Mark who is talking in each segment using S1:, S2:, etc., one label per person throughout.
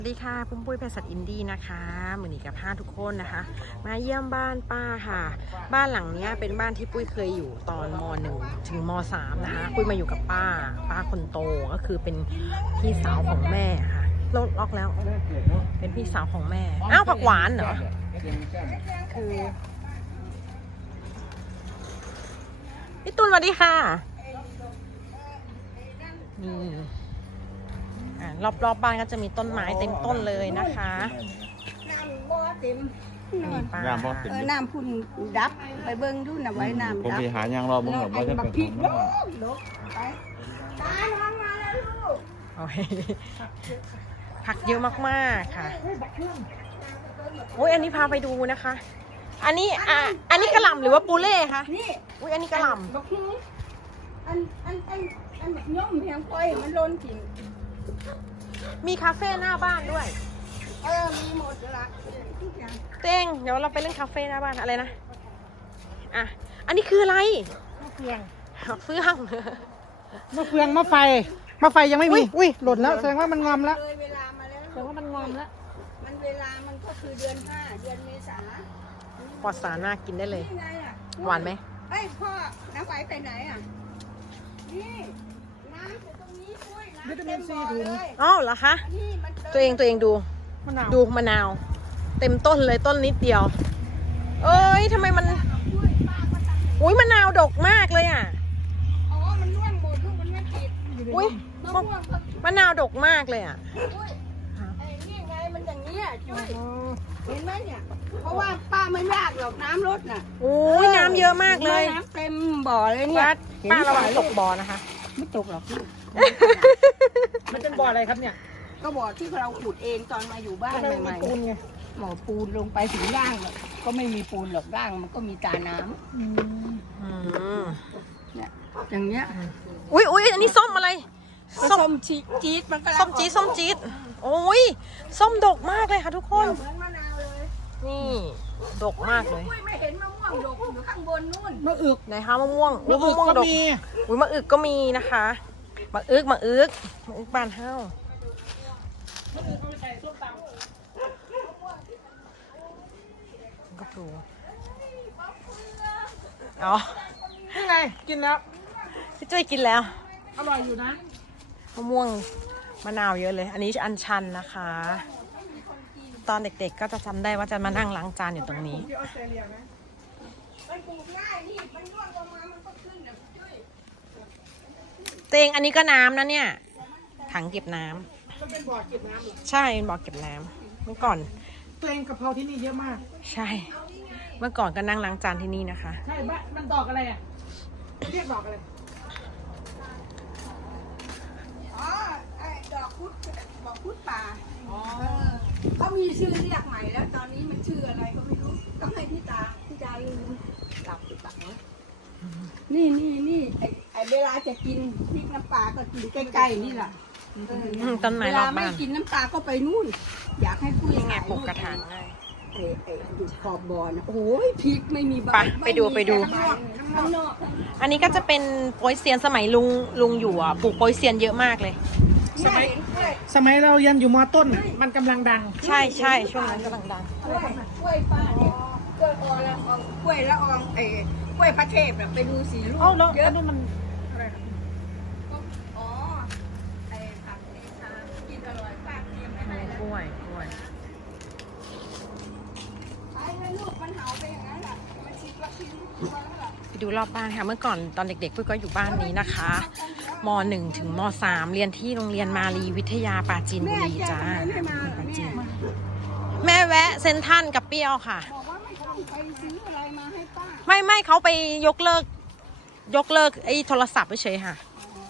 S1: สวัสดีค่ะปุ้มปุ้ยเภสัชอินดี้นะคะมือหนีกับทุกคนนะคะมาเยี่ยมบ้านป้าค่ะบ้านหลังนี้เป็นบ้านที่ปุ้ยเคยอยู่ตอนม.1 ถึงม.3 นะคะปุ้ยมาอยู่กับป้าคนโตก็คือเป็นพี่สาวของแม่ค่ะล็อกแล้วเป็นพี่สาวของแม่อ้าวผักหวานเหรอคือพี่ตูนสวัสดีค่ะนี่รอบบ้านก็จะมีต้นไม้เต็มต้นเลยนะคะ
S2: น้ำบ่เต็ม
S3: น้ำบ่เต็ม
S2: น้ำพุ่นดับไปเบิ่งดูนะไว้น้ำดับ
S3: ผมไปหายางรอมึงแบบว่าจะเป็นของน้
S2: องไปตาน้องมาแล้วลูก
S1: โอ้ยผักเยอะมากๆค่ะโอ้ยอันนี้พาไปดูนะคะ อันนี้กระหล่ำหรือว่าปูเล่คะ
S2: นี่
S1: อุ้ยอันนี้กระหล่ำ
S2: บักฮูอันย่อมเพียงค่อยมันล้นกิน
S1: มีคาเฟ่หน้าบ้านด้วย
S2: มีหมดละทุกอย่าง
S1: เต้งเดี๋ยวเราไปเล่นคาเฟ่หน้าบ้านอะไรนะอันนี้คืออะไร
S2: มะเฟือง
S4: มะไฟยังไม่มีอุ้ยหล่นแล้วแสดงว่ามันงอมแล้ว
S2: เลยเวลามาแล้ว
S4: แสดงว่ามันงอมแล้ว
S2: มันเวลามันก็คือเดือน5เดือนเมษา
S1: ปลอดสารมากกินได้เลยหวานไหม
S2: พ่อน้ำไหวไปไหนนี่น้ำอยู่ตรงนี้ปุ้ยน้ำเต็มบ่อเลย
S1: อ๋อเหรอคะตัวเองดูมะนาวเต็มต้นเลยต้นนิดเดียวเอ้ยทำไมมันอุ้ยมะนาวดกมากเลย
S2: อ๋อมันร่วงหมดลูกมันไม่ติด
S1: อุ้ยมะนาวดกมากเลย
S2: นี่ไงมันอย่างนี้ช่วยเห็นไหมเนี่ยเพราะว่าป้าไม่ยากหรอกน้ำลดน่ะ
S1: โอ้ยน้ำเยอะมากเลย
S2: น้ำเต็มบ่อเลยเนี่ย
S1: ป้าระวังตกบ่อนะคะ
S2: ไม่ตกหรอก
S4: มันเป็นบ่ออะไรครับเนี่ย
S2: ก็บ่อที่เราขุดเองตอนมาอยู่บ้านใหม่
S4: ๆไง
S2: หมอปูนลงไปถึงร่างก็ไม่มีปูนหรอกร่างมันก็มีตาน้ำเนี่ยอย่างเงี้ย
S1: อุ้ยอันนี้ส้มอะไร
S2: ส้มจี๊ดมันก็
S1: ส้มจี๊ดโอ้ยส้มดกมากเลยค่ะทุกคน
S2: เหมือนมะนาวเลย
S1: นี่ดกมากเลย
S2: ไม่เห็นมะม่วงดกอยู่ข้างบนนู่น
S4: มะอึก
S1: ไหนคะมะม่วงดกอุ้ยมะอึกก็มีนะคะมะอึกบ้านเฮาก็ปลูกอ๋อ
S4: นี่ไงกินแล้ว
S1: พี่จุ้ยกินแล้ว
S4: อร่อยอยู่นะ
S1: มะม่วงมะนาวเยอะเลยอันนี้อัญชันนะคะตอนเด็กๆก็จะจำได้ว่าจะมานั่งล้างจานอยู่ตรงนี้เตงอันนี้ก็น้ำนะเนี่ยถังเก็บน้ำ
S4: มันเป็นบ่อเก็บน้ำหรอ
S1: ใช่เป็นบ่อเก็บน้ำเมื่อก่อน
S4: ตัวเองกะเพราที่นี่เยอะมาก
S1: ใช่เมื่อก่อนก็นั่งล้างจานที่นี่นะคะ
S4: ใช่บ้านมันดอกอะไรเรียกดอกอะไร
S2: ดอกพุดป่าเขามีชื่อเรียกใหม่แล้วตอนนี้มันชื่ออะไรก็ไม่รู้ต้องให้พี่ดาลืมกลับไปตักนี่ไอเวลาจะกินพริกน้ำปลาก็กินใกล้ๆนี่แหละ
S1: ต้นไม้รอบบ้าน
S2: เวลาไม่กินน้ำปลาก็ไปนู่นอยากให้ผู้ใหญ่
S1: ไงปลูกกระถางได้
S2: ดูขอบบอลโอ้ยพริกไม่มีใบ
S1: ไปดูอันนี้ก็จะเป็นโป๊ยเซียนสมัยลุงอยู่ปลูกโป๊ยเซียนเยอะมากเลย
S4: สมัยเราเรียนอยู่ม.ต้นมันกำลังดัง
S1: ใช่ช่วงนั้นกำลังดัง
S2: กล้วยป้าเนี่ยกล้วยอละอองกล้วยละอองกล้วยพระเทพไปดูสีลูก
S4: เยอะนี่มันอะไร
S2: อ๋อผักเนชากินอร่อยป้าเตรียมไว้ให้แล้ว
S1: กล้วย
S2: ไอ้ลูกมันเห่าไปอย่างนั้นแหละมันชิดละชิ้น
S1: ไปดูรอบบ้านค่ะเมื่อก่อนตอนเด็กๆปุ้ยก็อยู่บ้านนี้นะคะม.1 ถึงม.3 เรียนที่โรงเรียนมารีวิทยาปราจีนบุรีจ้าแม่แวะเซ็นทรัลกับเปรี้ยวค่ะ
S2: บอกว่าไม่ต้องไปซื้ออะไรมาให้ป้า
S1: ไม่เขาไปยกเลิกไอ้โทรศัพท์เฉยค่ะ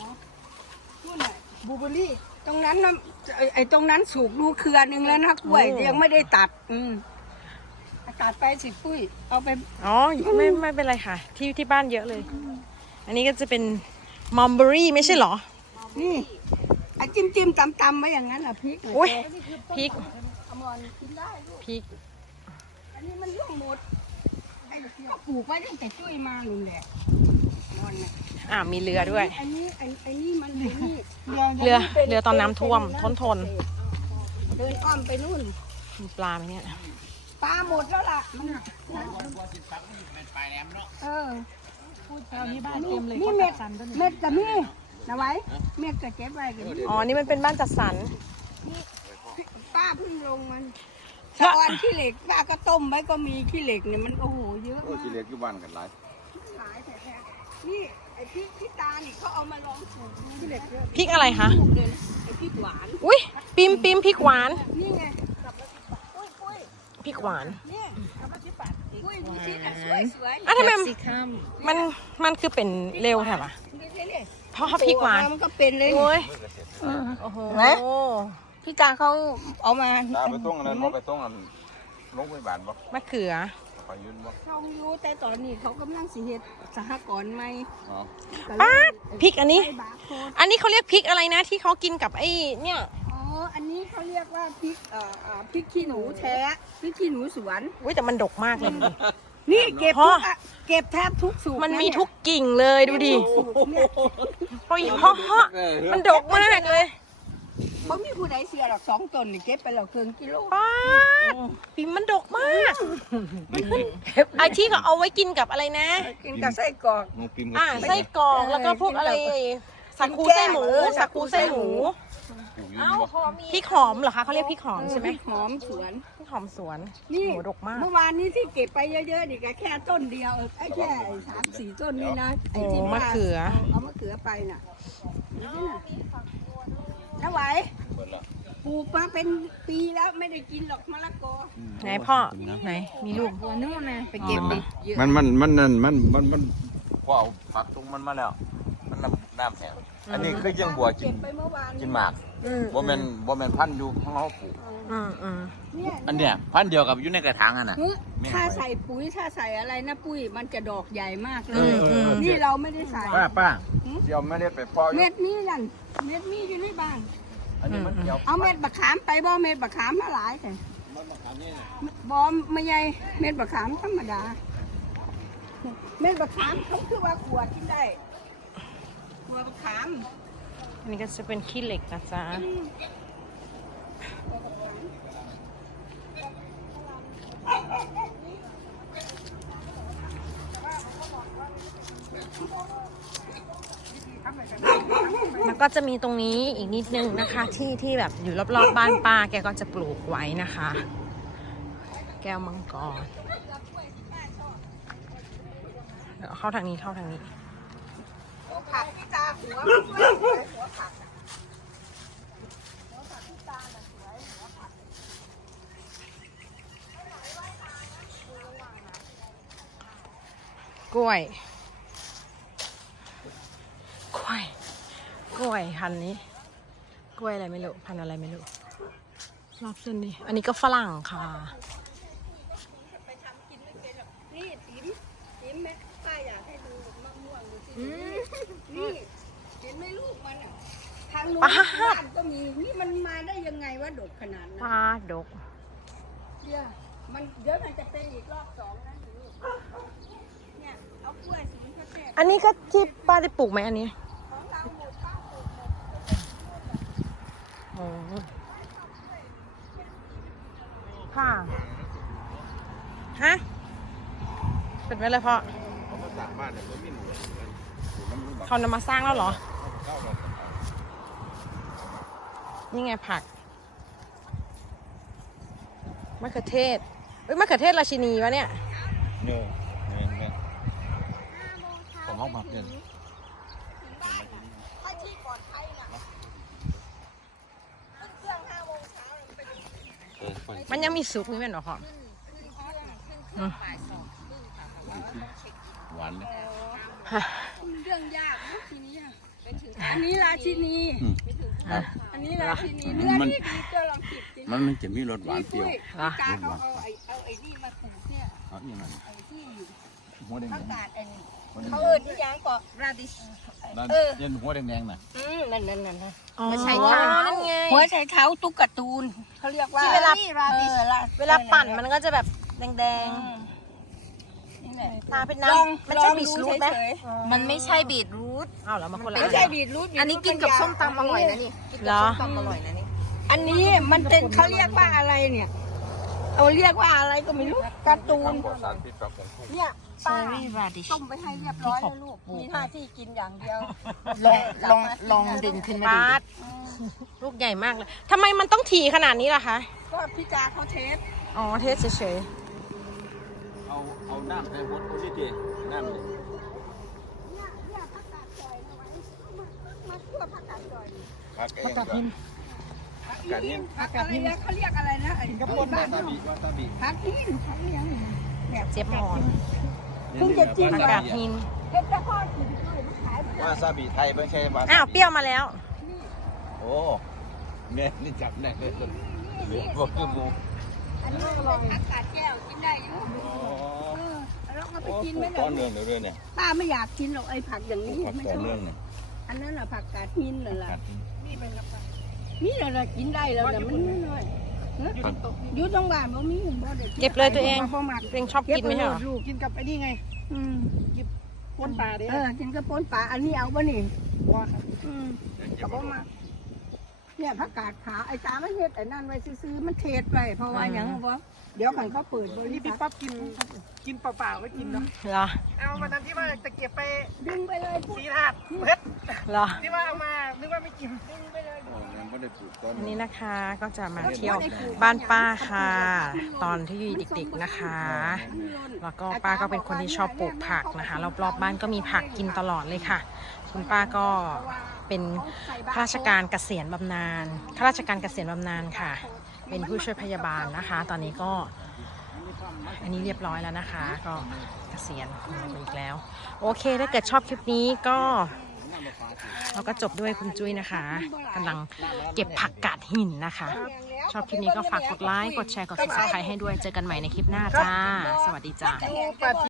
S2: บูเบอรี่ตรงนั้นตรงนั้นสูบดูเครือนึงแล้วนะกล้วยยังไม่ได้ตัดตัดไปสิปุ้ยเอาไป
S1: อ๋อไม่เป็นไรค่ะที่บ้านเยอะเลยอันนี้ก็จะเป็นมัมเบอรี่ไม่ใช่หรอ
S2: นี่จิ้มตำไว้อย่างนั้นอ่ะพริก
S1: อุ้ยพริก
S2: อันนี้มันร่วงหมดก็ปลูกไว้ตั้งแต่จุ้ยมาลุงแหละ
S1: มีเรือด้วย
S2: อันนี้มัน
S1: เรือตอนน้ำท่วมทน
S2: เดินอ้อมไปนู่น
S1: มีปลาไหมเนี่ย
S2: ปลาหมดแล้วล่ะมันเออ
S4: นี่บ้านเต็มเลย
S2: นี่เม็ดเม็ดกับนี่นะไว้เม็ดกับเก็บไว้กับนี่
S1: อ๋อ นี่มันเป็นบ้านจัดสรร
S2: ป้าเพิ่งลงมันตะวันขี้เหล็กป้าก็ต้มไว้ก็มีขี้เหล็กเนี่ยมันโอ้โหเยอะ
S3: โอ้
S2: มาก
S3: สิเล็กอยู่บ้านกันหลาย
S2: หลายแท้ๆนี่ไอ้พริกที่ตานี่เขาเอามาลองปลูกขี้เหล็กเยอะ
S1: พริกอะไรคะ
S2: ปลูกเลยนะไอ้พริกหวาน
S1: อุ้ยปิมพริกหวาน
S2: นี่ไงกลับมาสิบบาทปุ้ย
S1: พริกหวาน
S2: นี่กลับมาสิบบาทปุ้ยดูสิน่ะสวย
S1: อ่ะทำไมมันคือเป็นเร็วแถบอ่ะ
S2: นี่
S1: เพราะพริกหวาน
S2: มันก็เป็นเลย
S1: โอ้ยโอ้โห
S2: พี่ตาเขาเอามา
S3: ตาไปต้องอันนั้นบ่ไปต้องอันลงไปบ้านบ่
S1: มะเขือ
S3: ไปยืนบ่
S2: เขารู้แต่ตอนนี้เขากำลังสิเฮ็ดสหกรณ์ใหม่
S3: อ๋อ
S1: ป้าดพริกอันนี้
S2: ใส่บาร์โค้ด
S1: อันนี้เขาเรียกพริกอะไรนะที่เขากินกับไอ้เนี่ย
S2: อ๋อ อันนี้เขาเรียกว่าพริกพริกขี้หนูแท้พริกขี้หนูสวน
S1: อุ้ยแต่มันดกมากเลยดูดิ
S2: นี่เก็บ
S1: เพราะ
S2: ทุกอะเก็บแทบทุกสูตร
S1: มันมี
S2: ะเย
S1: ทุกกิ่งเลยดูดิ
S2: สูตรเนี่ย
S1: เพราะมันดกมากเลย
S2: บ่มีผู้ใดเสียหรอก2ต้นนี่เก็บไปแล้วครึ่งกิโล
S1: ป้าดปิมมันดกมากมันขึ้นไอที่เขาเอาไว้กินกับอะไรนะ
S2: กินกับไส้กรอก
S3: งูปิม
S1: ไส้กรอกแล้วก็พวกอะไรสักคูไส้หมูสักคูไส้หมู
S3: ปลูกยืนบ่
S1: พริกหอมเหรอคะเขาเรียกพริกหอมใช่ไหม
S2: พริกหอมสวน
S1: พริกหอมสวน
S2: นี่
S1: โหดกมาก
S2: เมื่อวานนี้ที่เก็บไปเยอะๆนี่ก็แค่ต้นเดียวไอ้แค่3-4 ต้นนี่นะไอ้ที่
S1: โอ้มะเขือ
S2: เอามะเขือไปน่ะนี่น่ะแล้วไหว
S3: เปิดละ
S2: ปลูกมาเป็นปีแล้วไม่ได้กินหรอกมะละกอ
S1: ไหนพ่อไหนมีลูก
S2: หัวนู่นนะไปเก็บดิเยอะ
S3: มันพอเอาผักตรงมันมาแล้ว มันน้ำแห้งอันนี้คือยังบัวกิ
S2: เก็
S3: น
S2: บไปเมื่อวาน
S3: กินหมากบ่แม่นพันธุ์อยู่ของเฮาปลูก
S2: เนี่ย
S3: อันเนี้ยพันธุ์เดียวกับอยู่ในกระถางอ่ะน่ะ
S2: เฮ้ยถ้าใส่ปุ๋ยถ้าใส่อะไรนะปุ้ยมันจะดอกใหญ่มากเล
S1: อื
S2: ย
S1: มอืม
S2: นี่เราไม่ได้ใส่
S3: ป้าเดี๋ยวไม่ได้ไปพ่ออยู่
S2: เม็ดนี้นั่นเม็ดนี้อยู่ในบ้าน
S3: อันนี้มันเกี่ยว
S2: เอาเม็ดบักขามไปบ่เม็ดบักขามมาหลายแต่บอมไม่ใหญ่เม็ดบักขามธรรมดา เม็ดบักขามเขาคือว่าขวดกินได้ขวดบักขาม
S1: อันนี้ก็จะเป็นขี้เหล็กนะจ๊ะมันก็จะมีตรงนี้อีกนิดนึงนะคะที่แบบอยู่รอบๆบ้านป้าแกก็จะปลูกไว้นะคะ แก้วมังกรเดี๋ยวเข้าทางนี้เข้าทางนี้
S2: ผักที่ตาหัวหัวผัก
S1: กล้วยพันธุ์นี้ กล้วยอะไรไม่รู้พันธุ์อะไรไม่รู้รอบเส้นนี้อันนี้ก็ฝรั่งค่ะ
S2: ไปทำกินไม่เป็นหรอกนี่ติ๋มแม่ป้าอยากให้ดูมะม่วงดูสินี่เห็นไหมลูกมันอ่ะทางนู้นบ้านก็มีนี่มันมาได้ยังไงว่าดกขนาดนั้น
S1: ป้าดก
S2: เดี๋ยวมันจะเป็นอีกรอบ2นะลูกเนี่ยเอากล้วยสีเขาแตก
S1: อันนี้ก็ที่ป้าได้ปลูกไหมอันนี้
S2: ของเราหมดป้าปลูกหมด
S1: โอ้ค่ะฮะเป็นไว้เลยพ่อ
S3: เขามาสร้างบ้านเนี่ยมันมีหนูมัน
S1: เขานำมาสร้างแล้วเหรอ นี่ไงผักมะเขือเทศมะเขือเทศราชินีวะเนี่ย
S3: เนี่ยผมเอามาเกิน
S2: ถ้าที่ปลอดภัยน่ะขึ้นเครื่อง5 โมงเช้ามันเป็น
S1: มันยังมีสุกนี่แม่นเหรอพ่อ
S3: หวานเลย
S2: เรื่องยากนะทีนี้อะอันนี้ราชินี อันนี้ราชินีเนื้อนี่คือเจ้าลองคิดสิ
S3: มันจะมีรสหวานเปรี้ยว
S2: กาเขาเอาไอ้นี่มาปลูกเนี่ย
S3: เอาอย่างนั้น
S2: ไอ้ที่อยู่
S3: หัวแดง
S2: ข้าง
S3: ๆ
S2: กาดอันนี้เขาเอิ้นที่ยังก็ราดิช
S3: เย็นหัวแดงๆน่ะ
S2: นั่น
S1: อ๋อ
S2: ไม่ใช่ค่ะ
S1: นั่นไง
S2: หัวไชเท้าตุ๊กตาตูนเขาเรียกว่า
S1: ที่เวลา เวลาปั่น
S2: มั
S1: มันก็จะแบบแดง
S2: นี่แหละ
S1: ๆตาเป็นน้ำมันจะบีทรูทไหม
S5: มันไม่ใช่บีทรูท
S1: อ้าวเหรอมาคนละ
S2: ไม่
S1: อัน
S2: ใช่บีทรูท
S5: อันนี้กินกับส้มตำอร่อยนะนี่
S1: เหรอ
S5: ส้มตำอร่อยนะนี่
S2: อันนี้มันเป็นเขาเรียกว่าอะไรเนี่ยเอาเรียกว่าอะไรก็ไม่รู้การ์ตูน
S3: ปลอดสารพิษครับของคุณ
S2: เนี่ย
S1: เช
S2: ป้า
S1: อรี่ราดิช
S2: ต้มไปให้เรียบร้อยแล้วลูกมีหน้าที่กินอย่างเดียว
S4: ลองดึงขึ้นมา
S1: ปาดลูกใหญ่มากเลยทำไมมันต้องถี่ขนาดนี้ล่ะคะ
S2: ก็พี่จาเขาเทส
S1: อ๋อเทสเฉย
S3: เอาน้ำให้หมดโอ้ยดีน้ำเลย
S2: เนี่ยผักกาดจอยเอาไว้มาเพื่อผักกาดจอย
S3: ผักเอง
S4: ผักกาดหิน
S3: กาดหิน
S2: ผักอะไรนะเขาเรียกอะไรนะไอ้
S4: กระ
S2: บ้า
S4: ปุก
S2: น
S3: วาซาบิวาซาบิ
S2: ผักหินผักเลี้ยงเนี่ย
S1: ๆเจ็บหมอน
S2: เพิ่งจะจิ้ม
S1: ผักกาดหิน
S2: เฮ็ดแต่ข้อกินด้วยมันขายไป
S3: วาซาบิไทยไม่ใช่วาซาบิ
S1: อ้าวเปรี้ยวมาแล้ว
S3: โอ้แม่นี่จับแน่เลยเหลือพวกคือหมู
S2: อันนี้เป็นผักกาดแก้วกินได้อยู่
S3: อ๋อ
S2: แล้วก็ไป
S3: โอ้
S2: กินไหม
S3: ต้
S2: ล่ะ
S3: นเรื่องเดี๋ยวเรื่องเนี่ย
S2: ป้าไม่อยากกินหรอกไอ้ผักอย่างนี้
S3: ผัก
S2: ไม่
S3: ต่
S2: ช
S3: อ
S2: อ
S3: เนื่
S2: บ
S3: องเนี่ย
S2: อันนั้นน่ะผักกาดหินน่ะล่ะ
S3: กาดหิน
S2: นี่แหละกินได้แล้วแต่มันน้อยอยู่ตรงบ้านบ่มีบ่ได้
S1: เก็บเลยตัวเอง
S2: บ่มัก
S1: ตัวเองชอบกินไหมเหรอ
S2: ลูก
S4: กินกับไอ้นี่ไง
S2: อืม
S4: ปนปลาเด้
S2: กินกระปนปลาอันนี้เอาบ่นี่
S4: ว่าครับ
S2: กับบ่มักเนี่ยผักกาดขาวไอ้ตามันเฮ็ดไอ้นั่นไว้ซื้อๆมันเทศไว้เพราะว่าหยังบ่เดี๋ยวคันเขาเปิดบ
S4: นี่
S2: ริ
S4: พี่
S2: ษัท
S4: ป๊อปกินเปล่าๆไม่กินเนาะ
S1: เหรอ
S4: เอาวันนั้นที่ว่าจะเก็บไป
S2: ดึงไปเลยพูด
S4: สีถาดเบิด
S1: เหรอ
S4: ที่ว่าเอามานึกว่าไม่กิน
S2: ดึงไปเลย
S3: โอ้ยังไม่ได้ปลูกต้น
S1: วันนี้นะคะก็จะมาเที่ยวบ้านป้าค่ะ ตอนที่เด็กๆนะคะ แล้วก็ป้าก็เป็นคนที่ชอบปลูกผักนะคะรอบๆบ้านก็มีผักกินตลอดเลยค่ะ คุณป้าก็เป็นข้าราชการเกษียณบำนาญข้าราชการเกษียณบำนาญค่ะ เป็นผู้ช่วยพยาบาลนะคะ ตอนนี้ก็อันนี้เรียบร้อยแล้วนะคะ ก็เกษียณไปอีกแล้ว โอเคถ้าเกิดชอบคลิปนี้ก็เราก็จบด้วยคุณจุ้ยนะคะกำลังเก็บผักกาดหินนะคะ ชอบคลิปนี้ก็ฝากกดไลค์กดแชร์กด subscribe ให้ด้วยเจอกันใหม่ในคลิปหน้าจ้า สวัสดีจ้า